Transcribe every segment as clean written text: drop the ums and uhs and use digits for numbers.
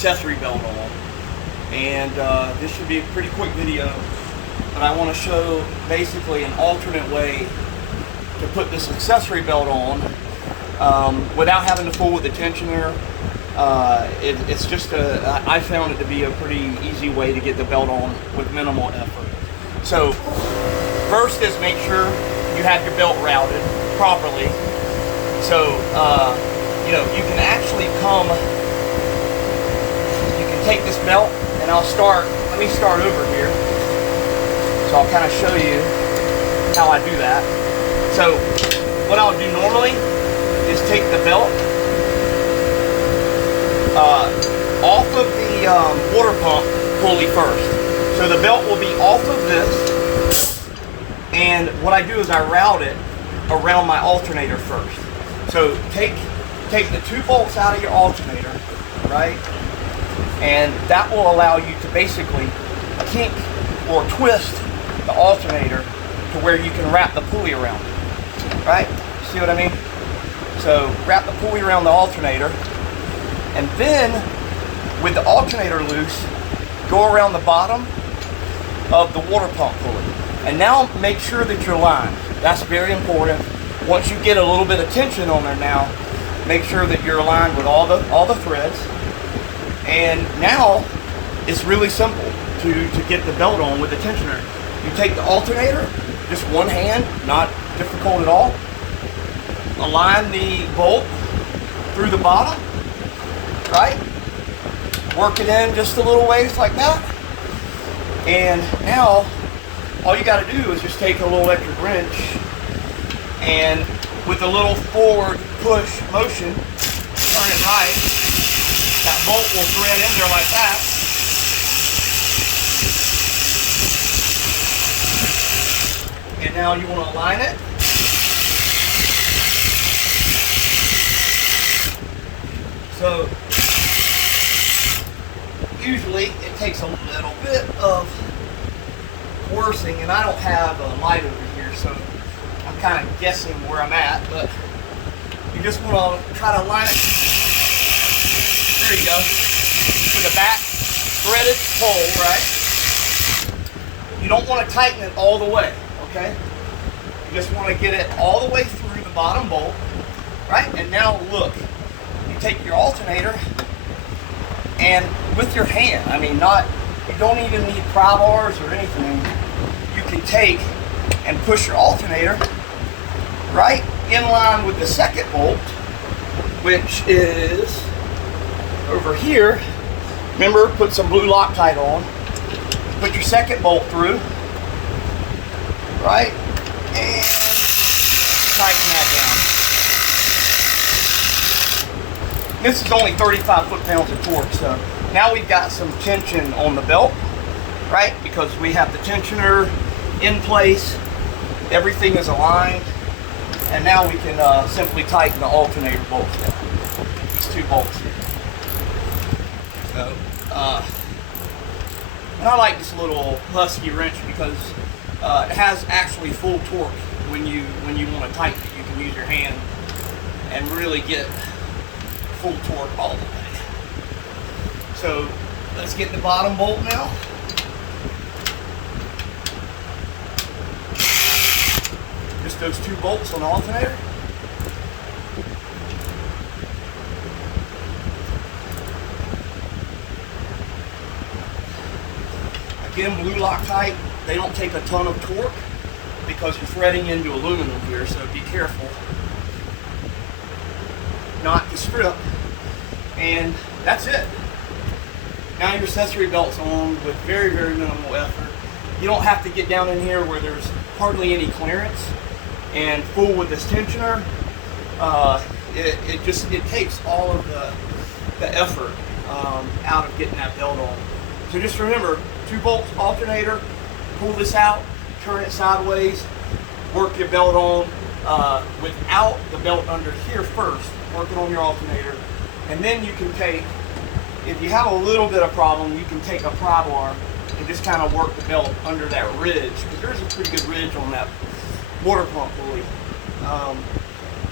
accessory belt on, and this should be a pretty quick video, but I want to show basically an alternate way to put this accessory belt on without having to fool with the tensioner. It's just I found it to be a pretty easy way to get the belt on with minimal effort. So first is make sure you have your belt routed properly. So you know, you can actually take this belt, and let me start over here. So I'll kind of show you how I do that. So what I'll do normally is take the belt off of the water pump pulley first. So the belt will be off of this, and what I do is I route it around my alternator first. So take the 2 bolts out of your alternator, right? And that will allow you to basically kink or twist the alternator to where you can wrap the pulley around it, right? See what I mean? So wrap the pulley around the alternator, and then with the alternator loose, go around the bottom of the water pump pulley. And now make sure that you're lined. That's very important. Once you get a little bit of tension on there now, make sure that you're aligned with all the threads. And now it's really simple to get the belt on with the tensioner. You take the alternator, just one hand, not difficult at all. Align the bolt through the bottom, right? Work it in just a little ways like that. And now all you got to do is just take a little electric wrench, and with a little forward push motion, turn it right. That bolt will thread in there like that. And now you want to align it. So usually it takes a little bit of coercing, and I don't have a light over here, so I'm kind of guessing where I'm at, but you just want to try to line it. There you go. To the back threaded hole, right? You don't want to tighten it all the way, okay? You just want to get it all the way through the bottom bolt, right? And now look, you take your alternator, and with your hand, I mean, you don't even need pry bars or anything. You can take and push your alternator right in line with the second bolt, which is over here. Remember, put some blue Loctite on. Put your second bolt through, right, and tighten that down. This is only 35 foot-pounds of torque, so now we've got some tension on the belt, right, because we have the tensioner in place, everything is aligned, and now we can simply tighten the alternator bolts down. These 2 bolts here. So, and I like this little Husky wrench because it has actually full torque. When you want to tighten it, you can use your hand and really get full torque all the way. So let's get the bottom bolt now. Just those 2 bolts on the alternator. Again, blue Loctite, they don't take a ton of torque because you're threading into aluminum here, so be careful not to strip. And that's it. Now your accessory belt's on with very, very minimal effort. You don't have to get down in here where there's hardly any clearance and fool with this tensioner. It takes all of the effort out of getting that belt on. So just remember, 2 bolts alternator, pull this out, turn it sideways, work your belt on without the belt under here first, work it on your alternator, and then you can take, if you have a little bit of problem, you can take a pry bar and just kind of work the belt under that ridge, because there's a pretty good ridge on that water pump pulley.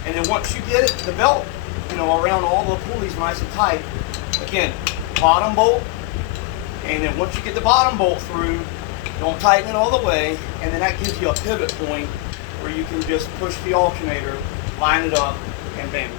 And then once you get it, the belt, around all the pulleys nice and tight, again, bottom bolt, and then once you get the bottom bolt through, don't tighten it all the way, and then that gives you a pivot point where you can just push the alternator, line it up, and bam.